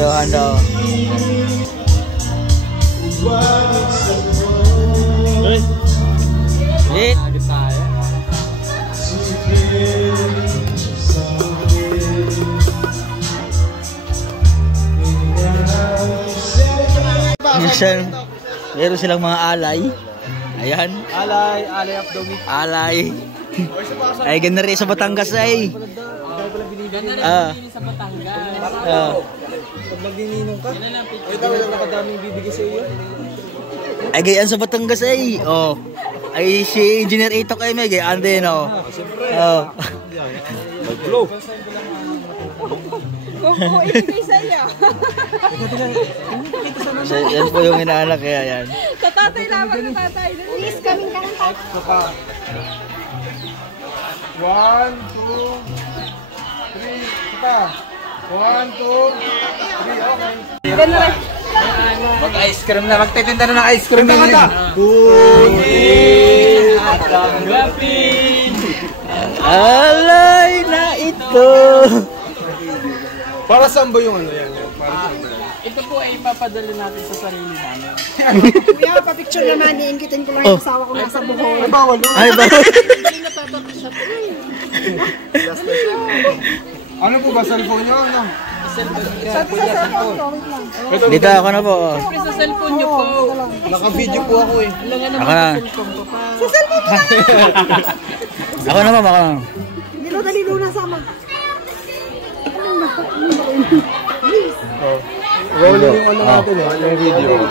Ayun daw. Lit. Meron silang mga alay. Ayan. Alay of the week. Alay. Ay, ganda rin sa Batangas ay. Ganda rin sa Batangas. Pag magdininong ka, ay daw nakadaming bibigay sa iyo. Ay, gayaan sa Batangas ay. Oh. Ay, si Engineer Itok ay may gayaan din, oh. Oh. Mag-blow. Kung ibigay sa iyo. So, yan po yung inaanak kaya yan. Sa tatay lamang na tatay. Please, kaming ka ng tatay. Ito pa. 1, 2, 3. Kita. 1, 2, 3. Okay. Ganda rin. Mag-ice cream na. Magtitinda na ng ice cream. Puti at tanggapin. alay na ito. Para saan ba yung ano yan? Para saan ba yan? Ito po ay ipapadala natin sa sarili namin. Kuya, pa-picture naman, iinggitin ko lang yung asawa ko nasa buhol. Ay, bawal yun. Ay, ba? Hindi natatapos siya po. Ano po ba? Cellphone nyo? Ano? Dito ako na po. Oh. Siyempre sa cellphone nyo po. Naka-video po ako eh. Wala nga naman Ako na. sa cellphone ko pa. Ako na po, ako na. Dilo na sama. Rolling yung ano natin eh. Yung video.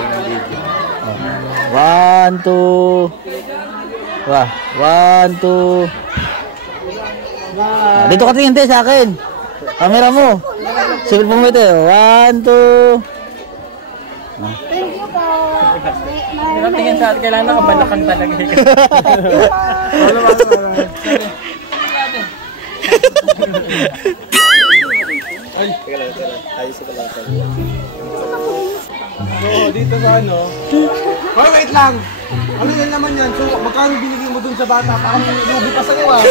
1, 2. Wah, 1, 2. Dito ka tingin sa akin. Camera mo. Cellphone mo ito. 1, 2. Thank you po. Tingin sa atin, kailangan nakabalakan talaga. Oo, dito sa ano. Hoy, wait lang. Ano yan naman yan? So, magkano binigay mo dun sa bata? Parang lugi pa sa'yo ah.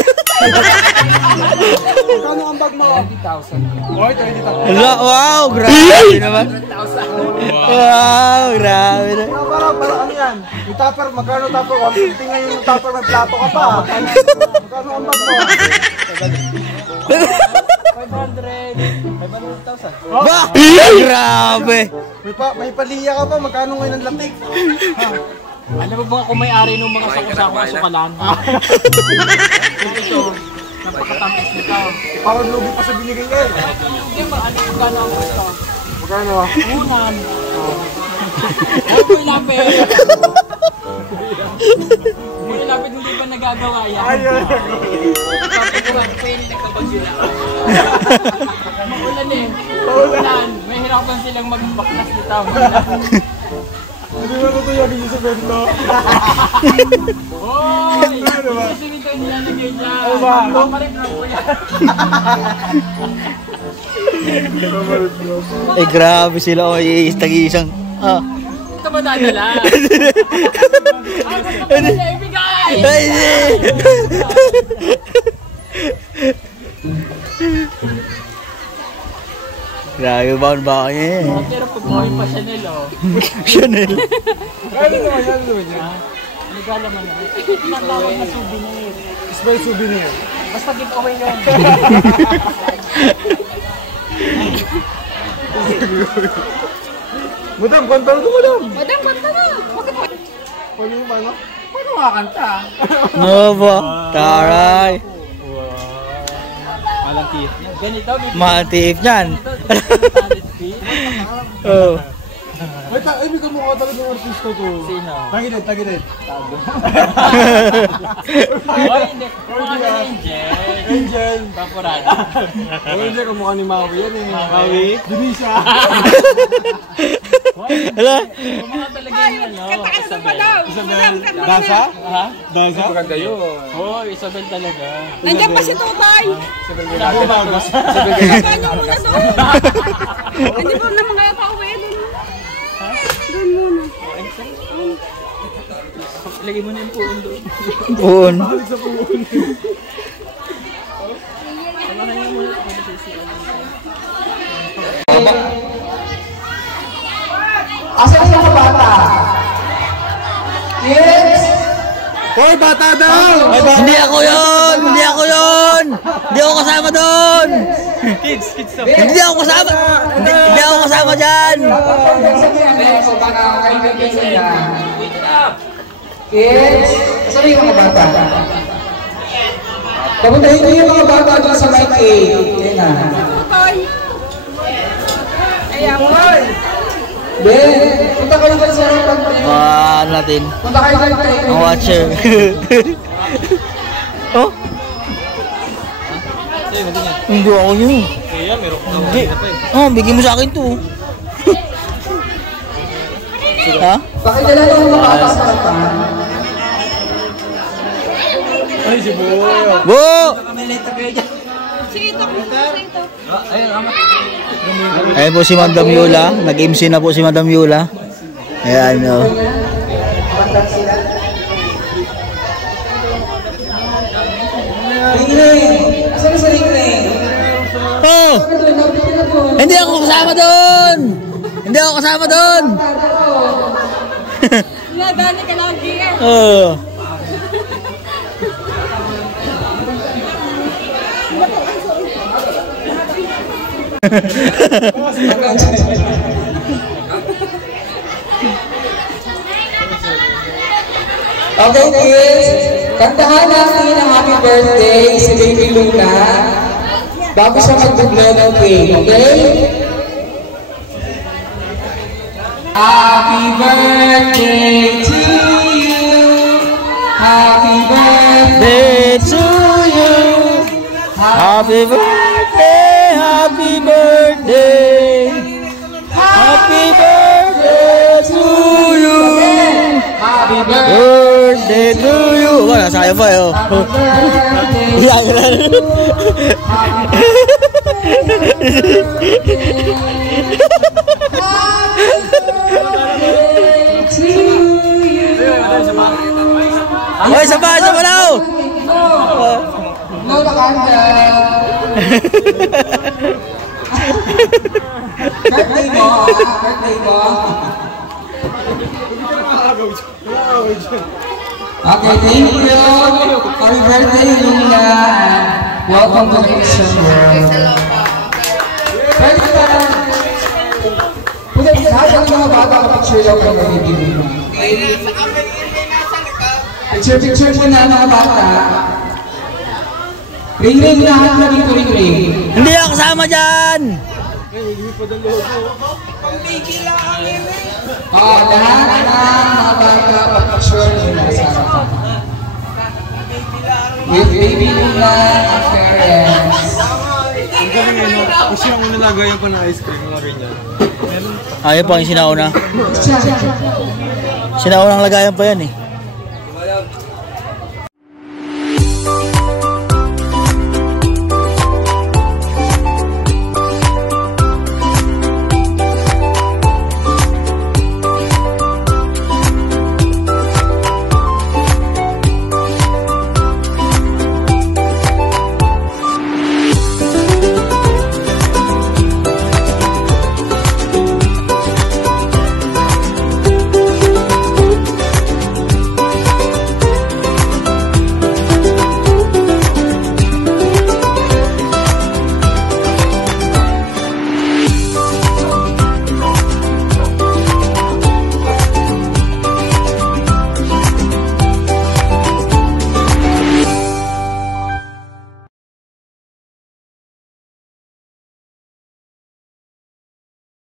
Magkano ang bag mo? 20,000. Hoy, 20,000. Hello, wow, grabe naman. Wow, grabe na. Para ano yan? Yung tupper, magkano tupper? 150 ngayon yung tupper, may plato ka pa. Magkano ang bag mo? 500,000. Bah, grabe. May paliya ka pa, magkano ngayon ang latik? Alam mo ba kung may-ari ng mga sakusako sa sukalan? Ito, napakatamis nito. Parang lugi pa sa binigay niya eh. Hindi ba, ano kung gano'n ang gusto? Magkano? Unan. Huwag mo ilapit. Huwag mo ilapit, hindi ba nagagawa yan? Ayun. Sabi ko, pwede nagkabagyo na. Magulan eh. Magulan. Mahirapan silang magbaklas nito. Hindi mo ito yung yung sa bento. Hoy! Kasi nito yung nilalagay niya. Ano ba? Paparik na po yan. Eh, grabe sila. Oh, tag-iisang. Ah. Ito ba dadala? Gusto ko nila ibigay! Ay, grabe ba niya eh. Pero pag buhay pa Chanel, oh. Chanel. Ano naman yan? Ano naman yan? Nagalaman na. Tinatawag na souvenir. Isbay souvenir. Basta giveaway yun. Madam, kanta na ito, madam. Madam, kanta na. Paano yung ano? Paano makakanta? No ba? Taray. Malang tiip niya. Ganito, Matip niyan. talent fee. Oh. Wait, ay, may kamukha talaga ng artista to. Sino? Tagilid, tagilid. Hoy, hindi. Mga ka Angel. Angel. Pampurada. Ay, Angel, kamukha ni Maui yan eh. Maui? Denisa. Hala. Mga talaga yung ano. Isabel. Isabel. Daza? Ha? Daza? Maganda yun. Hoy, Isabel talaga. Nandiyan pa si Tutay. Ako ba ito? Kanya muna doon. Hindi po naman kaya pauwi doon. Doon muna. Lagay mo na yung puon doon. Puon. Balik sa puon. Samahan niyo muna ako sa CCL. Asan yung mga bata? Kids? Hoy, bata daw! Hindi ako yun! Hindi ako yun! Hindi ako kasama doon! Kids daw. Hindi ako kasama! Hindi ako kasama dyan! So, baka kayo sila. Kids? Asan yung mga bata? Papuntahin niyo yung mga bata doon sa mic A. Yan na. Ayan mo. Punta kayo doon sa harapan. Natin. Punta kayo doon tayo. Ang watcher. Oh? Hindi ako yun. Hindi. Oh, bigyan mo sa akin to. Ha? Pakidala lang yung mga bata sa harapan. Ay, si Boy. Bo! Si Ito. Ayan po si Madam Yula. Nag-MC na po si Madam Yula. Ayan o. Ringling! Asan na sa ringling? Oh! Hindi ako kasama doon! Hindi ako kasama doon! Nadali ka lagi eh. Oh. Okay kids, kantahan natin ang happy birthday si Baby Luna bago siya mag-blow ng cake, okay? Happy birthday to you. Happy birthday To you. Happy birthday, happy birthday. Happy birthday to you. Happy birthday. Birthday to you. Wala, sayang pa eh. Oh. Yan, yan. Hoy, sabay, sabay daw. No, nakanda. Birthday mo, birthday mo. Okay, thank you. Happy birthday, Luna. Welcome to the Asian world. Pwede ka na. Pwede ka lahat ng mga bata kapag-share daw ka mag-ibig. Picture muna mga bata. Ring-ring lahat na dito, ring-ring. Hindi ako kasama dyan. Lahat ng mga bata pag-share nila sa harapan. With Baby Luna and parents. Ang galing yun, no? Kasi yung nalagayan pa ng ice cream, mga rin yan. Ayaw pa yung sinauna. Siya. Sinaunang lagayan pa yan eh.